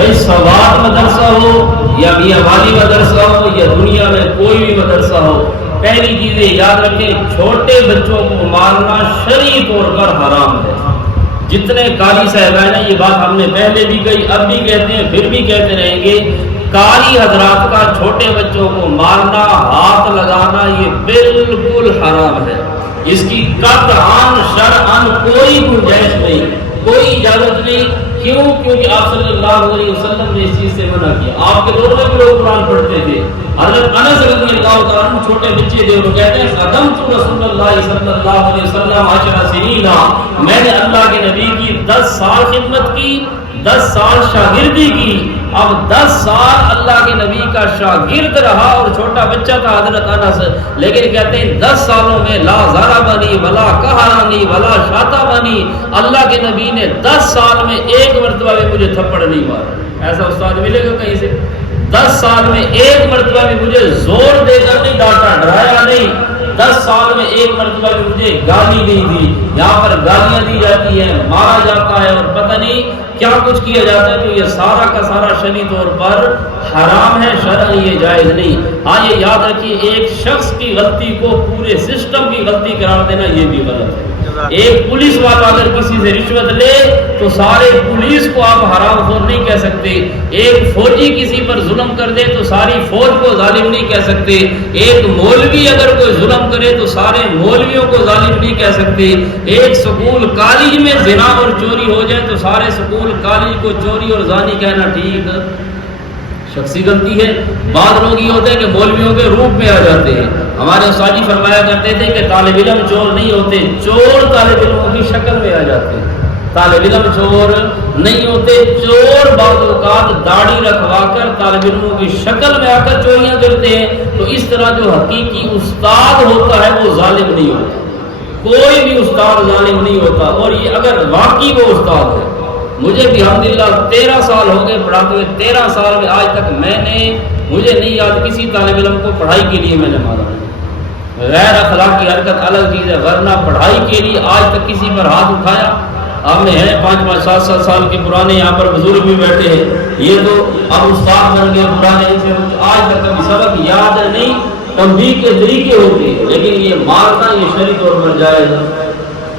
بھائی سوات مدرسہ ہو یا میاں والی مدرسہ ہو یا دنیا میں کوئی بھی مدرسہ ہو، پہلی چیزیں یاد رکھیں، چھوٹے بچوں کو مارنا شرعی طور پر حرام ہے۔ جتنے قاری صاحبان ہیں، یہ بات ہم نے پہلے بھی کہی، اب بھی کہتے ہیں، پھر بھی کہتے رہیں گے، قاری حضرات کا چھوٹے بچوں کو مارنا، ہاتھ لگانا، یہ بالکل حرام ہے۔ اس کی قطعاً شرعاً کوئی گنجائش نہیں، کوئی اجازت نہیں۔ کیوں؟ کیونکہ آپ صلی اللہ علیہ وسلم نے اس چیز سے منع کیا۔ آپ کے دور میں بھی لوگ قرآن پڑھتے تھے۔ حضرت انس رضی اللہ تعالیٰ عنہ چھوٹے بچے تھے، وہ کہتے ہیں خدمت رسول اللہ صلی اللہ علیہ وسلم 10 سنین، میں نے اللہ کے نبی کی 10 سال خدمت کی، 10 سال شاگردی کی۔ اب 10 سال اللہ کے نبی کا شاگرد رہا اور چھوٹا بچہ تھا حضرت انس، لیکن کہتے ہیں 10 سالوں میں لا ضربنی ولا قہرنی ولا شتمنی، اللہ کے نبی نے 10 سال میں ایک مرتبہ بھی مجھے تھپڑ نہیں مارا۔ ایسا استاد ملے گا کہیں سے؟ 10 سال میں ایک مرتبہ بھی مجھے زور دے کر نہیں ڈانٹا، ڈرایا نہیں۔ 10 سال میں ایک مرتبہ بھی مجھے گالی نہیں دی۔ یہاں پر گالیاں دی جاتی ہیں، مارا جاتا ہے، اور پتہ نہیں کیا کچھ کیا جاتا ہے، تو یہ سارا کا سارا شرعی طور پر حرام ہے، شرعاً یہ جائز نہیں۔ ہاں یہ یاد رکھیے، ایک شخص کی غلطی کو پورے سسٹم کی غلطی قرار دینا یہ بھی غلط ہے۔ ایک پولیس والا اگر کسی سے رشوت لے تو سارے پولیس کو آپ حرام خور نہیں کہہ سکتے۔ ایک فوجی کسی پر ظلم کر دے تو ساری فوج کو ظالم نہیں کہہ سکتے۔ ایک مولوی اگر کوئی ظلم کرے تو سارے مولویوں کو ظالم نہیں کہہ سکتے۔ ایک سکول کالج میں زنا اور چوری ہو جائے تو سارے سکول کالج کو چوری اور زانی کہنا ٹھیک شخصی غلطی ہے۔ بعض لوگ یہ ہوتے ہیں کہ مولویوں کے روپ میں آ جاتے ہیں۔ ہمارے استاد جی فرمایا کرتے تھے کہ طالب علم چور نہیں ہوتے، چور طالب علموں کی شکل میں آ جاتے ہیں۔ طالب علم چور نہیں ہوتے، چور بعض اوقات داڑھی رکھوا کر طالب علموں کی شکل میں آ کر چوریاں کرتے ہیں۔ تو اس طرح جو حقیقی استاد ہوتا ہے وہ ظالم نہیں ہوتا، کوئی بھی استاد ظالم نہیں ہوتا۔ اور یہ اگر واقعی وہ استاد ہے، مجھے بھی الحمدللہ 13 سال ہو گئے پڑھاتے ہوئے، 13 سال میں آج تک مجھے نہیں یاد کسی طالب علم کو پڑھائی کے لیے میں نے مارا۔ غیر اخلاقی حرکت الگ چیز ہے، ورنہ پڑھائی کے لیے آج تک کسی پر ہاتھ اٹھایا آپ نے ہے؟ 5-5 7-7 سال کے پرانے یہاں پر بزرگ بھی بیٹھے ہیں، یہ تو اب استاد بن گئے پرانے، سے آج تک کبھی سبق یاد نہیں، تنبیہ کے طریقے ہوتے ہیں، لیکن یہ مارنا یہ شرعی طور پر جائز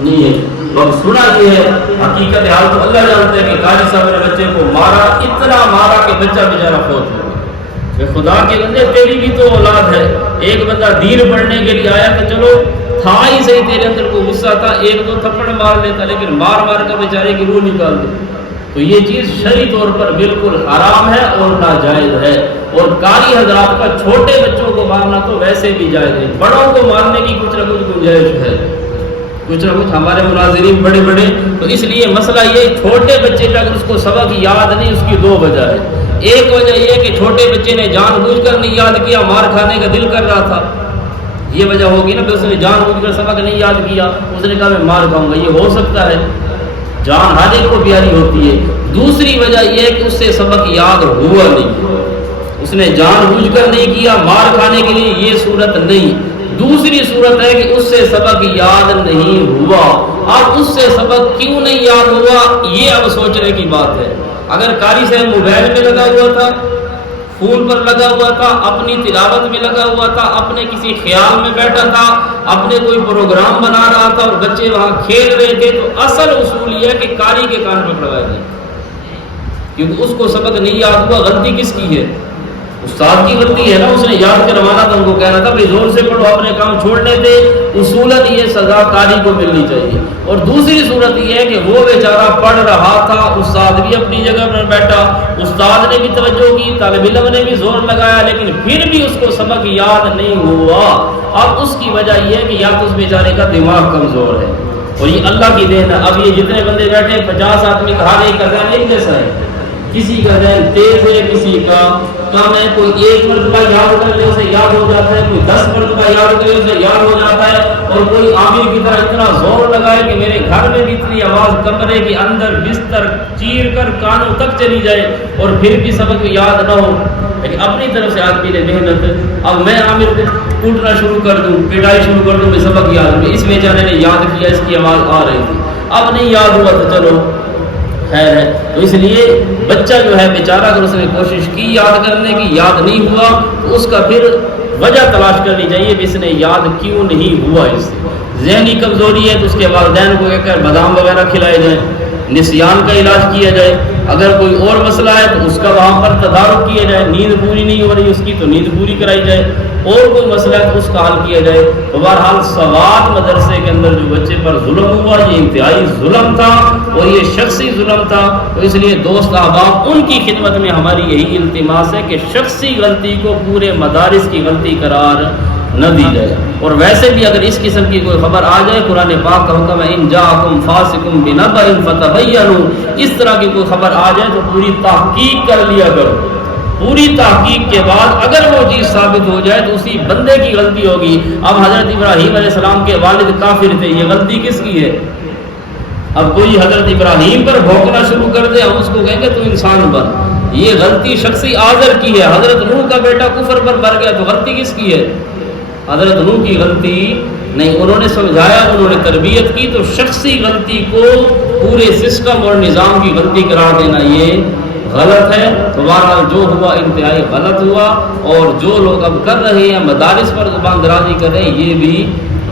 نہیں ہے۔ اور سنا یہ ہے، حقیقت حال تو اللہ جانتا ہے کہ قاری صاحب نے بچے کو مارا، اتنا مارا کہ بچہ بیچارہ فوت ہو گیا۔ خدا کے بندے تیری بھی تو اولاد ہے، ایک بندہ دین پڑھنے کے لیے آیا کہ چلو تھا ہی صحیح، تیرے اندر کو غصہ تھا، 1-2 تھپڑ مار لیتا، لیکن مار مار کر بیچارے کی روح نکال دی۔ تو یہ چیز شرعی طور پر بالکل حرام ہے اور ناجائز ہے۔ اور قاری حضرات کا چھوٹے بچوں کو مارنا تو ویسے بھی جائز ہے، بڑوں کو مارنے کی کچھ نہ کچھ گنجائش ہے، کچھ نہ کچھ ہمارے مناظرین بڑے بڑے۔ تو اس لیے مسئلہ یہ، چھوٹے بچے پہ اگر اس کو سبق یاد نہیں، اس کی 2 وجہ ہے۔ ایک وجہ یہ کہ چھوٹے بچے نے جان بوجھ کر نہیں یاد کیا، مار کھانے کا دل کر رہا تھا، یہ وجہ ہوگی نا کہ اس نے جان بوجھ کر سبق نہیں یاد کیا، اس نے کہا میں مار کھاؤں گا، یہ ہو سکتا ہے، جان ہر ایک کو پیاری ہوتی ہے۔ دوسری وجہ یہ ہے کہ اس سے سبق یاد ہوا نہیں، اس نے جان بوجھ کر نہیں کیا، مار کھانے کے لیے، یہ صورت نہیں۔ دوسری صورت ہے کہ اس سے سبق یاد نہیں ہوا۔ اب اس سے سبق کیوں نہیں یاد ہوا، یہ اب سوچنے کی بات ہے۔ اگر قاری صاحب موبائل میں لگا ہوا تھا، فون پر لگا ہوا تھا، اپنی تلاوت میں لگا ہوا تھا، اپنے کسی خیال میں بیٹھا تھا، اپنے کوئی پروگرام بنا رہا تھا اور بچے وہاں کھیل رہے تھے، تو اصل اصول یہ ہے کہ قاری کے کان میں پڑھوایا جائے، کیونکہ اس کو سبق نہیں یاد ہوا۔ غلطی کس کی ہے؟ استاد کی غلطی ہے نا، اس نے یاد کروانا تھا، ان کو کہنا تھا بھائی زور سے پڑھو، اپنے کام چھوڑنے تھے۔ اصولت یہ سزا قاری کو ملنی چاہیے۔ اور دوسری صورت یہ ہے کہ وہ بیچارہ پڑھ رہا تھا، استاد بھی اپنی جگہ پر بیٹھا، استاد نے بھی توجہ کی، طالب علم نے بھی زور لگایا، لیکن پھر بھی اس کو سبق یاد نہیں ہوا۔ اب اس کی وجہ یہ ہے کہ یا تو اس بیچارے کا دماغ کمزور ہے، اور یہ اللہ کی دین ہے۔ اب یہ جتنے بندے بیٹھے 50 آدمی کا ہر ایک کا ذہن ایک جیسا ہے، کسی کا ذہن تیز ہے، کسی کا کم ہے، کوئی 1 مرتبہ یاد کر لے اسے یاد ہو جاتا ہے، کوئی 10 مرتبہ یاد کرے اسے یاد ہو جاتا ہے، اور کوئی عامر کی طرح اتنا زور لگائے کہ میرے گھر میں بھی اتنی آواز کمرے کے اندر بستر چیر کر کانوں تک چلی جائے اور پھر بھی سبق یاد نہ ہو۔ لیکن اپنی طرف سے آدمی نے محنت، اب میں عامر کو کوٹنا شروع کر دوں، پٹائی شروع کر دوں، میں سبق یاد ہوں، اس بیچارے نے یاد کیا، اس کی آواز آ رہی تھی، اب نہیں یاد ہوا تو چلو خیر ہے۔ تو اس لیے بچہ جو ہے بیچارہ اگر اس نے کوشش کی یاد کرنے کی، یاد نہیں ہوا تو اس کا پھر وجہ تلاش کرنی چاہیے کہ اس نے یاد کیوں نہیں ہوا۔ اس ذہنی کمزوری ہے تو اس کے والدین کو کہہ کر بادام وغیرہ کھلائے جائیں، نسیان کا علاج کیا جائے۔ اگر کوئی اور مسئلہ ہے تو اس کا وہاں پر تدارک کیا جائے، نیند پوری نہیں ہو رہی اس کی تو نیند پوری کرائی جائے، اور کوئی مسئلہ ہے تو اس کا حل کیا جائے۔ تو بہرحال سوات مدرسے کے اندر جو بچے پر ظلم ہوا یہ انتہائی ظلم تھا اور یہ شخصی ظلم تھا۔ تو اس لیے دوست احباب ان کی خدمت میں ہماری یہی التماس ہے کہ شخصی غلطی کو پورے مدارس کی غلطی قرار نہ دی جائے۔ اور ویسے بھی اگر اس قسم کی کوئی خبر آ جائے، قرآن پاک کا حکم ہے ان جاءکم فاسق بنبأ فتبینوا، اس طرح کی کوئی خبر آ جائے تو پوری تحقیق کر لیا کرو۔ پوری تحقیق کے بعد اگر وہ چیز ثابت ہو جائے تو اسی بندے کی غلطی ہوگی۔ اب حضرت ابراہیم علیہ السلام کے والد کافر تھے، یہ غلطی کس کی ہے؟ اب کوئی حضرت ابراہیم پر بھونکنا شروع کر دے، ہم اس کو کہیں گے تو انسان بن، یہ غلطی شخصی آذر کی ہے۔ حضرت نوح کا بیٹا کفر پر مر گیا تو غلطی کس کی ہے؟ حضرت نوح کی غلطی نہیں، انہوں نے سمجھایا، انہوں نے تربیت کی۔ تو شخصی غلطی کو پورے سسٹم اور نظام کی غلطی قرار دینا یہ غلط ہے۔ تو بہرحال جو ہوا انتہائی غلط ہوا، اور جو لوگ اب کر رہے ہیں مدارس پر زبان درازی کر رہے ہیں یہ بھی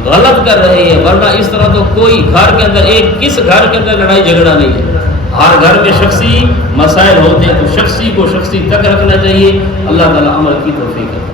غلط کر رہے ہیں، ورنہ اس طرح تو کوئی گھر کے اندر کس گھر کے اندر لڑائی جھگڑا نہیں ہے۔ ہر گھر میں شخصی مسائل ہوتے ہیں، تو شخصی کو شخصی تک رکھنا چاہیے۔ اللہ تعالیٰ عمل کی توفیق ہے۔